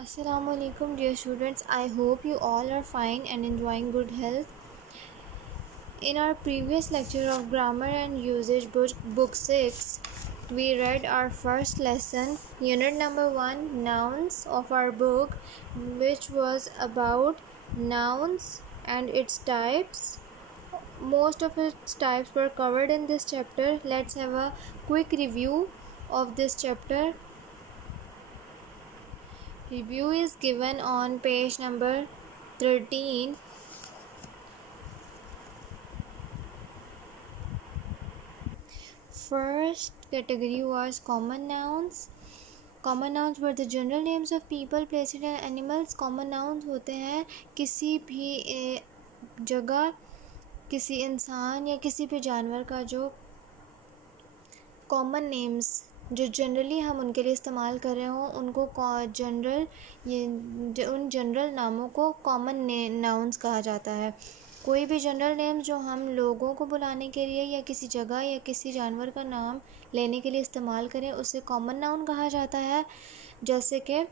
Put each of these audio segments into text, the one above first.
Assalamualaikum dear students, I hope you all are fine and enjoying good health. In our previous lecture of Grammar and Usage book 6, we read our first lesson, unit number 1, nouns of our book, which was about nouns and its types. Most of its types were covered in this chapter. Let's have a quick review of this chapter. Review is given on page number 13. First category was common nouns. Common nouns were the general names of people, places and animals. Common nouns होते हैं किसी भी जगह, किसी इंसान या किसी भी जानवर का जो कॉमन नेम्स जो जनरली हम उनके लिए इस्तेमाल कर रहे हों उनको उन जनरल नामों को कॉमन नाउन्स कहा जाता है। कोई भी जनरल नेम जो हम लोगों को बुलाने के लिए या किसी जगह या किसी जानवर का नाम लेने के लिए इस्तेमाल करें उसे कॉमन नाउन कहा जाता है। जैसे कि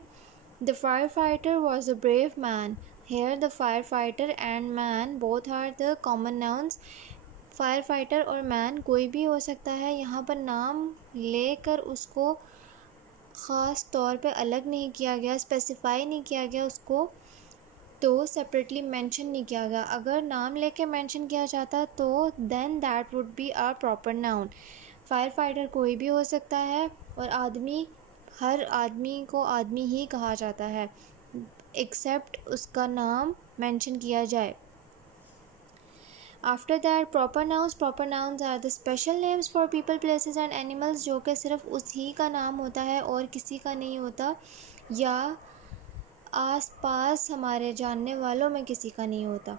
the fire fighter was a brave man. Here the fire fighter and man both are the common nouns. Fire fighter और मैन कोई भी हो सकता है, यहाँ पर नाम लेकर उसको ख़ास तौर पे अलग नहीं किया गया, स्पेसिफाई नहीं किया गया, उसको तो सेपरेटली मेंशन नहीं किया गया। अगर नाम लेके मेंशन किया जाता तो then that would be a proper noun. Fire fighter कोई भी हो सकता है और हर आदमी को आदमी ही कहा जाता है एक्सेप्ट उसका नाम मेंशन किया जाए। After that proper nouns are the special names for people, places and animals, जो कि सिर्फ उसी का नाम होता है और किसी का नहीं होता, या आस पास हमारे जानने वालों में किसी का नहीं होता।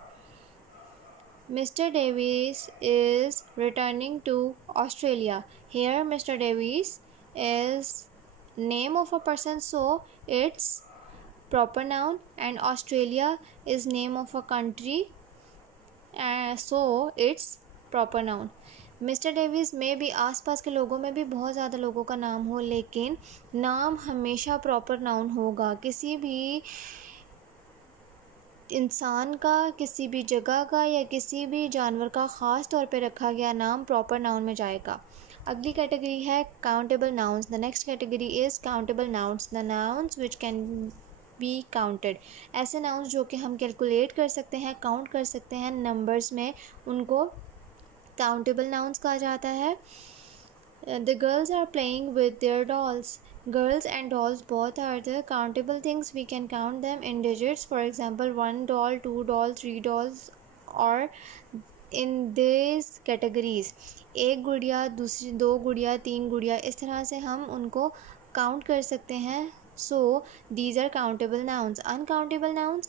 Mr Davis is returning to Australia. Here Mr Davis is name of a person, so it's proper noun, and Australia is name of a country, so it's proper noun. Mr Davis में भी आसपास के लोगों में भी बहुत ज़्यादा लोगों का नाम हो, लेकिन नाम हमेशा प्रॉपर नाउन होगा। किसी भी इंसान का, किसी भी जगह का या किसी भी जानवर का ख़ास तौर पे रखा गया नाम प्रॉपर नाउन में जाएगा। अगली कैटेगरी है countable nouns. The next category is countable nouns, the nouns which can be counted. ऐसे नाउन्स जो कि हम कैलकुलेट कर सकते हैं, काउंट कर सकते हैं नंबर्स में, उनको काउंटेबल नाउन्स कहा जाता है। The girls are playing with their dolls. Girls and dolls both are the countable things. We can count them in digits. For example, 1 doll, 2 dolls, 3 dolls, or in these categories. एक गुड़िया, दूसरी 2 गुड़िया, 3 गुड़िया, इस तरह से हम उनको काउंट कर सकते हैं। So these are countable nouns. Uncountable nouns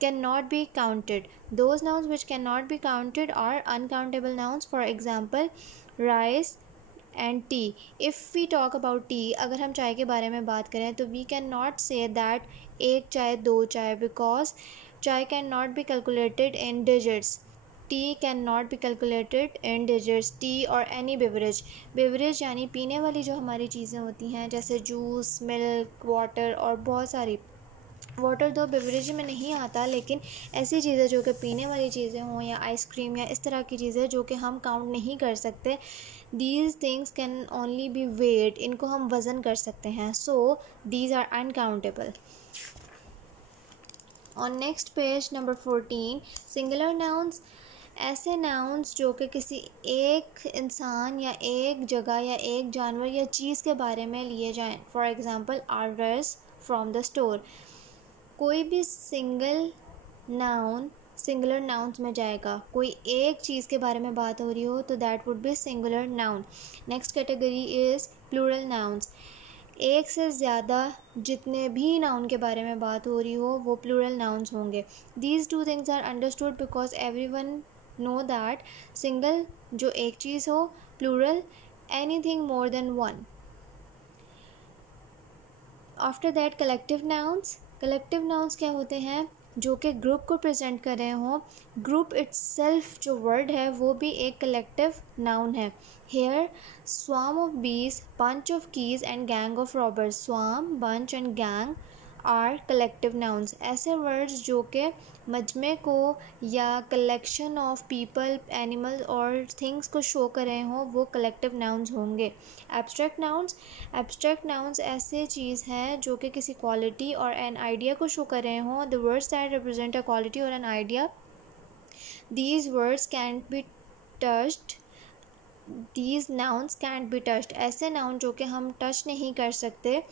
cannot be counted. Those nouns which cannot be counted are uncountable nouns. For example, rice and tea. If we talk about tea, अगर हम चाय के बारे में बात करें तो we cannot say that एक चाय, 2 चाय, because चाय cannot be calculated in digits. Tea cannot be calculated in digits. Tea or any beverage. Beverage यानी पीने वाली जो हमारी चीज़ें होती हैं, जैसे जूस, मिल्क, वाटर और बहुत सारी। वाटर तो बेवरेज में नहीं आता, लेकिन ऐसी चीज़ें जो कि पीने वाली चीज़ें हों या आइसक्रीम या इस तरह की चीज़ें जो कि हम काउंट नहीं कर सकते, these things can only be weight, इनको हम वज़न कर सकते हैं। So these are uncountable. On next page number 14, singular nouns. ऐसे नाउन्स जो कि किसी एक इंसान या एक जगह या एक जानवर या चीज़ के बारे में लिए जाएं। For example, orders from the store. कोई भी सिंगल नाउन सिंगुलर नाउन्स में जाएगा। कोई एक चीज़ के बारे में बात हो रही हो तो that would be singular noun. Next category is plural nouns. एक से ज़्यादा जितने भी नाउन के बारे में बात हो रही हो वो प्लूरल नाउन्स होंगे। These two things are understood because everyone know that single जो एक चीज़ हो, plural anything more than one. After that collective nouns. Collective nouns क्या होते हैं? जो कि ग्रुप को प्रेजेंट कर रहे हों। ग्रुप इट्सेल्फ जो वर्ड है वो भी एक कलेक्टिव नाउन है। Here swarm of bees, bunch of keys and gang of robbers. Swarm, bunch and gang are collective nouns. ऐसे वर्ड्स जो कि मजमे को या कलेक्शन ऑफ पीपल, एनिमल्स और थिंग्स को शो कर रहे हों वो कलेक्टिव नाउन्स होंगे। एब्स्ट्रैक्ट नाउन्स ऐसे चीज़ हैं जो कि किसी क्वालिटी और एन आइडिया को शो कर रहे हों। The words that represent a quality और an idea, these words can be touched, these nouns can't be touched. ऐसे नाउन जो कि हम टच नहीं कर सकते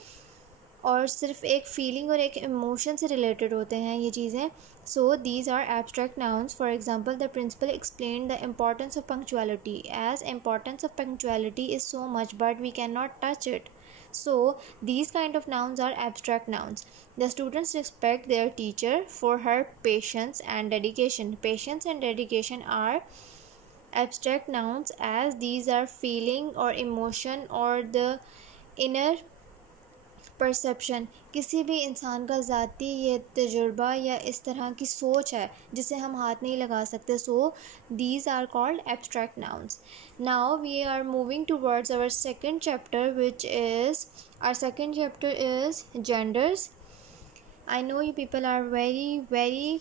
और सिर्फ एक फीलिंग और एक इमोशन से रिलेटेड होते हैं ये चीज़ें। So these are abstract nouns. For example, the principal explain the importance of punctuality as importance of punctuality is so much but we can not touch it. So these kind of nouns are abstract nouns. The students respect their teacher for her patience and dedication. Patience and dedication are abstract nouns as these are feeling or emotion or the inner perception. किसी भी इंसान का ज़ाती ये तजुर्बा या इस तरह की सोच है जिसे हम हाथ नहीं लगा सकते। So these are called abstract nouns. Now we are moving towards our second chapter which is genders. I know you people are very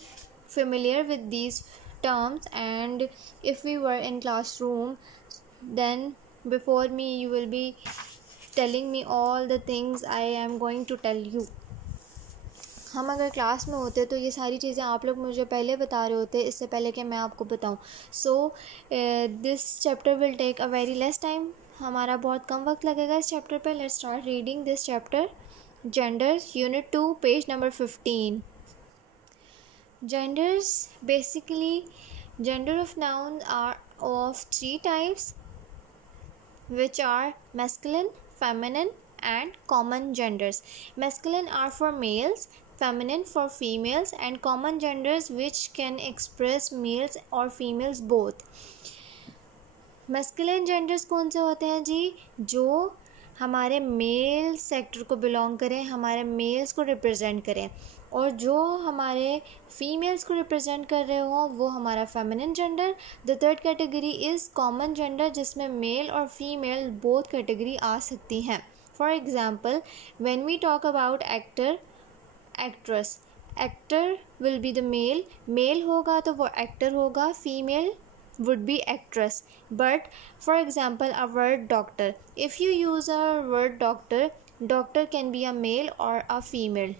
familiar with these terms, and if we were in classroom then before me you will be telling me all the things I am going to tell you. हम अगर class में होते तो ये सारी चीज़ें आप लोग मुझे पहले बता रहे होते इससे पहले कि मैं आपको बताऊं। So this chapter will take a very less time. हमारा बहुत कम वक्त लगेगा इस चैप्टर पे। Let's start reading this chapter. Genders, Unit 2, page number 15. Genders, basically, gender of nouns are of three types, which are masculine, feminine, and common genders. Masculine are for males, feminine for females, and common genders which can express males or females both. Masculine genders कौन से होते हैं जी? जो हमारे mail sector को belong करें, हमारे mails को रिप्रेजेंट करें, और जो हमारे फीमेल्स को रिप्रेजेंट कर रहे हो वो हमारा feminine gender. The third category is common gender जिसमें मेल और फीमेल बोथ कैटेगरी आ सकती हैं। For example, when we talk about actor, actress, actor will be the male होगा तो वो एक्टर होगा, female would be actress. But for example, a word doctor, if you use a word doctor can be a male or a female,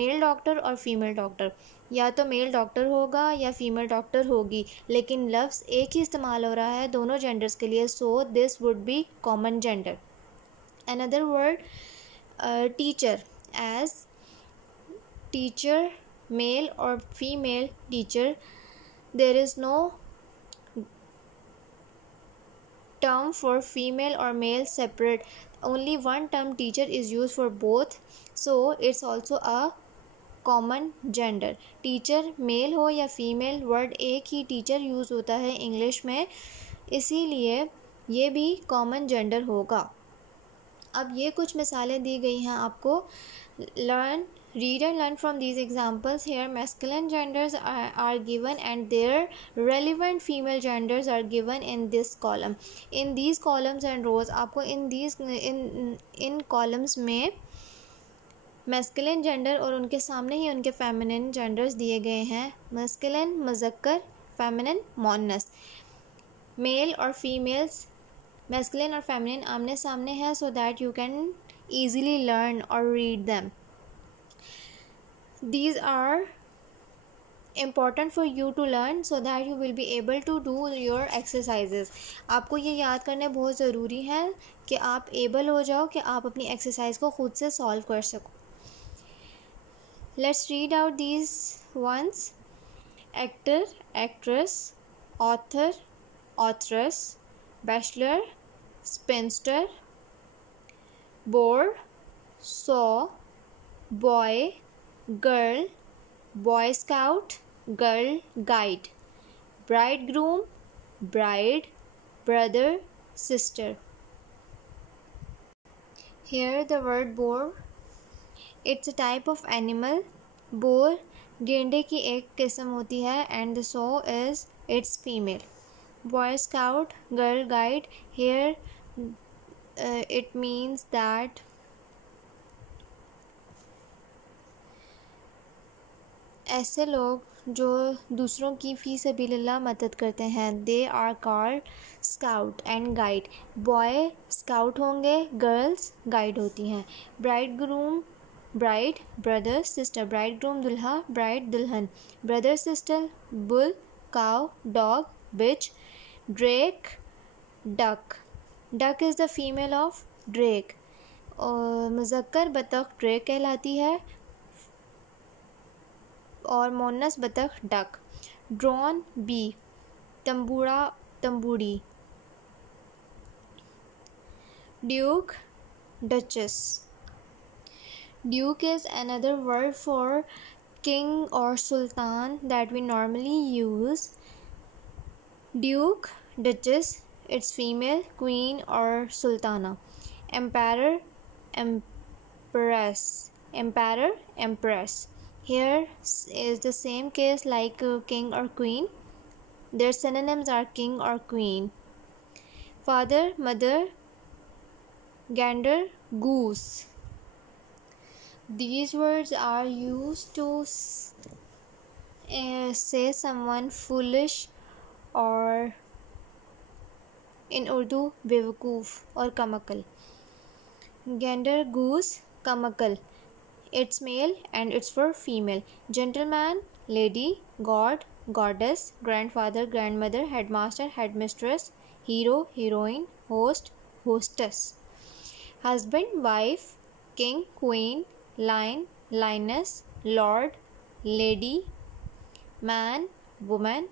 male doctor और female doctor, या तो mail doctor होगा या female doctor होगी, लेकिन लफ्ज़ एक ही इस्तेमाल हो रहा है दोनों जेंडर्स के लिए। So this would be common gender. Another word teacher, as teacher male और female teacher, there is no term for female or male separate, only one term teacher is used for both, so it's also a common gender. Teacher mail हो या female, word एक ही teacher use होता है English में, इसीलिए ये भी common gender होगा। अब ये कुछ मिसालें दी गई हैं आपको। Read and learn from these examples. Here masculine genders are given and their relevant female genders are given in this column. In these columns and rows आपको in columns में masculine gender और उनके सामने ही उनके feminine genders दिए गए हैं। masculine मुज़क्कर, feminine Moonis. Mail और फीमेल्स, masculine और feminine आमने सामने है, so that you can easily learn or read them. These are important for you to learn so that you will be able to do your exercises. आपको ये याद करने बहुत ज़रूरी है कि आप एबल हो जाओ कि आप अपनी एक्सरसाइज को खुद से सॉल्व कर सको। Let's read out these ones. Actor, actress, author, authoress, bachelor, spinster, bored, saw, boy, girl, boy scout, girl guide, bridegroom, bride, brother, sister. Here the word boar, it's a type of animal. Bore गेंडे की एक किस्म होती है and the saw is its female. Boy scout, girl guide, here it means that ऐसे लोग जो दूसरों की फ़ी सबीलिल्लाह मदद करते हैं, they are called scout and guide. Boy scout होंगे, गर्ल्स गाइड होती हैं। Bride groom bride, brother sister. Bride groom दुल्हा, ब्राइड दुल्हन। Brother sister bull, cow, dog, bitch. Drake duck, duck is the female of drake. और मुज़क्कर बतख drake कहलाती है और मोनस बतख डक। ड्रोन बी, तंबूरा तंबूड़ी। Duke duchess. Duke is another word for king or sultan that we normally use. Duke, duchess, it's female, queen or sultana. Emperor, empress. Emperor, empress. Here is the same case like king or queen. Their synonyms are king or queen. Father, mother, gander, goose. These words are used to say someone foolish or in Urdu बेवकूफ़ और कमकल. Gander, goose, कमकल. It's male and it's for female. Gentleman, lady, god, goddess, grandfather, grandmother, headmaster, headmistress, hero, heroine, host, hostess. Husband, wife, king, queen, lion, lioness, lord, lady, man, woman,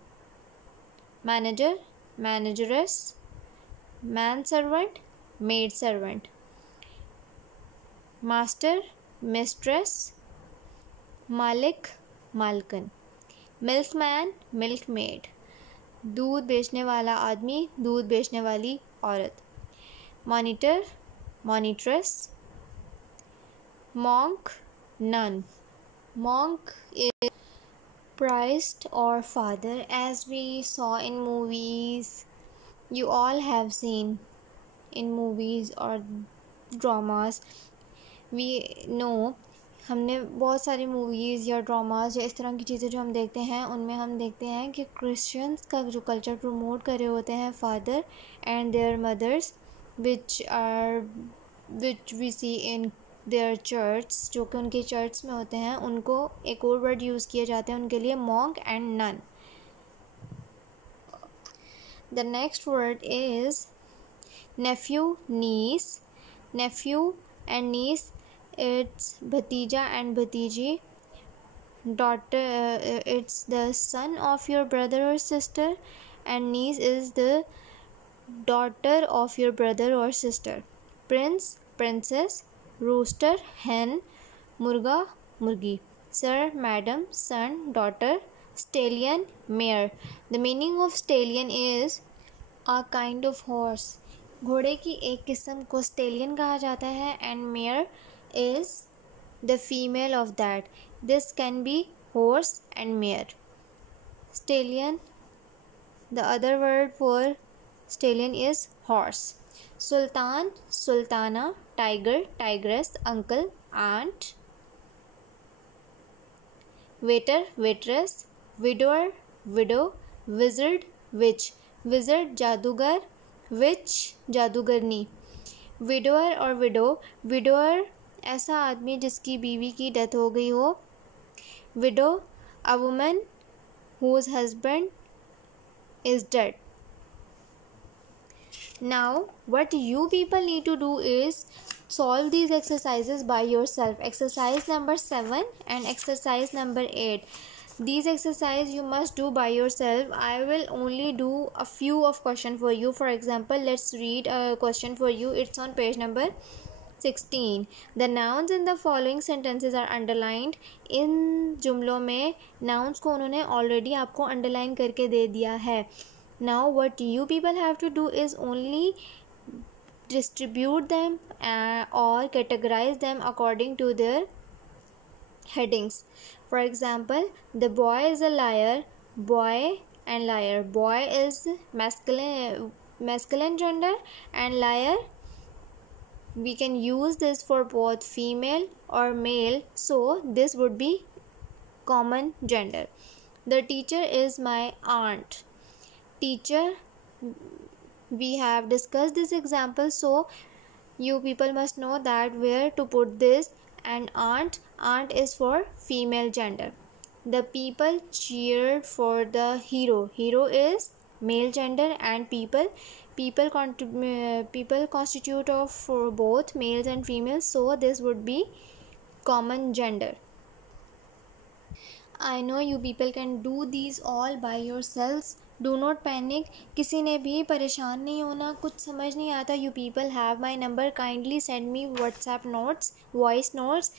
manager, manageress, manservant, maidservant, master, mistress, malik, मालकन. Milkman, milkmaid. दूध बेचने वाला आदमी, दूध बेचने वाली औरत. Monitor, monitress. Monk, nun. Monk is priest or father, as we saw in movies. You all have seen in movies or dramas. We know, हमने बहुत सारी मूवीज़ या ड्रामाज या इस तरह की चीज़ें जो हम देखते हैं उनमें हम देखते हैं कि क्रिश्चियंस का जो कल्चर प्रमोट कर रहे होते हैं father and their mothers which we see in their church, जो कि उनके चर्च में होते हैं, उनको एक और वर्ड यूज़ किए जाते हैं उनके लिए, monk and nun. The next word is nephew, niece. Nephew and niece, it's भतीजा एंड भतीजी. Daughter, it's the son of your brother और sister, and niece is the daughter of your brother और sister. Prince, princess. Rooster, hen. Murga, murgi. Sir, madam, son, daughter. Stallion, mare. The meaning of stallion is a kind of horse. घोड़े की एक किस्म को stallion कहा जाता है and mare is the female of that. This can be horse and mare. Stallion, the other word for stallion is horse. Sultan, sultana. Tiger, tigress. Uncle, aunt. Waiter, waitress. Widower, widow. Wizard, witch. Wizard, जादूगर. Witch, जादूगरनी. Widower और widow. Widower, ऐसा आदमी जिसकी बीवी की death हो गई हो. Widow, a woman whose husband is dead. Now, what you people need to do is solve these exercises by yourself. Exercise number 7 and exercise number 8. These exercises you must do by yourself. I will only do a few of question for you. For example, let's read a question for you. It's on page number 16. The nouns in the following sentences are underlined. इन जुमलों में nouns को उन्होंने already आपको underline करके दे दिया है. Now what you people have to do is only distribute them or categorize them according to their headings. For example, the boy is a liar. Boy and liar. Boy is masculine gender and liar, we can use this for both female or male, so this would be common gender. The teacher is my aunt. Teacher, we have discussed this example, so you people must know that where to put this. And aunt is for female gender. The people cheered for the hero is male gender, and people constitute of for both males and females, so this would be common gender. I know you people can do these all by yourselves. Do not panic. किसी ने भी परेशान नहीं होना. कुछ समझ नहीं आता, you people have my number. Kindly send me WhatsApp notes, voice notes.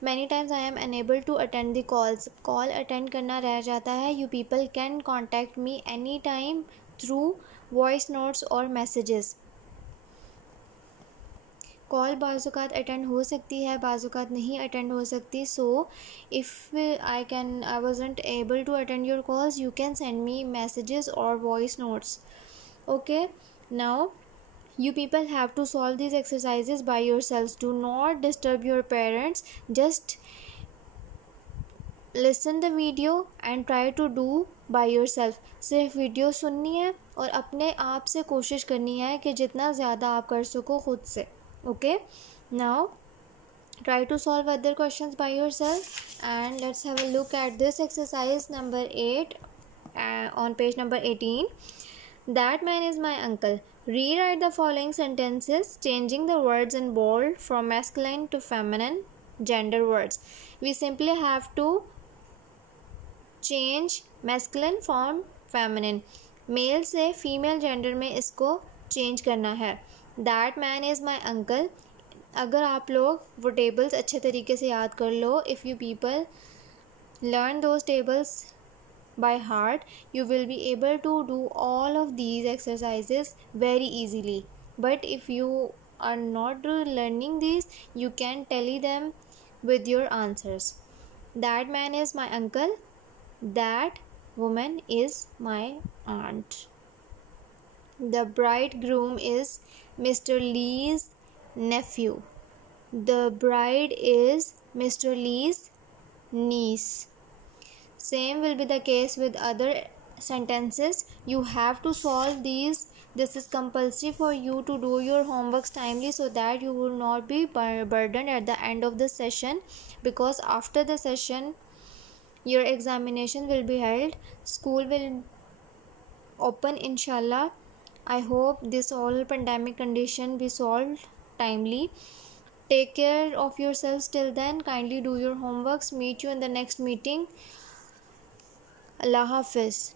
Many times I am unable to attend the calls. Call attend करना रह जाता है. You people can contact me anytime through voice notes or messages. Call बाज़ात attend हो सकती है, बाज़ात नहीं अटेंड हो सकती. So if I wasn't able to attend your calls, you can send me messages और voice notes. Okay, now you people have to solve these exercises by yourselves. Do not disturb your parents. Just listen the video and try to do by yourself. सिर्फ video सुननी है और अपने आप से कोशिश करनी है कि जितना ज़्यादा आप कर सको खुद से. Okay, now try to solve other questions by yourself, and let's have a look at this exercise number 8 on page number 18. That man is my uncle. Rewrite the following sentences, changing the words in bold from masculine to feminine gender words. We simply have to change masculine from feminine. Male से female gender में इसको change करना है. That man is my uncle. अगर आप लोग वो tables अच्छे तरीके से याद कर लो, if you people learn those tables by heart, you will be able to do all of these exercises very easily. But if you are not learning these, you can tally them with your answers. That man is my uncle. That woman is my aunt. The bridegroom is Mr. Lee's nephew. The bride is Mr. Lee's niece. Same will be the case with other sentences. You have to solve these. This is compulsory for you to do your homeworks timely, so that you will not be burdened at the end of the session, because after the session your examination will be held. School will open inshallah. I hope this all pandemic condition be solved timely. Take care of yourselves till then. Kindly do your homeworks. Meet you in the next meeting. Allah Hafiz.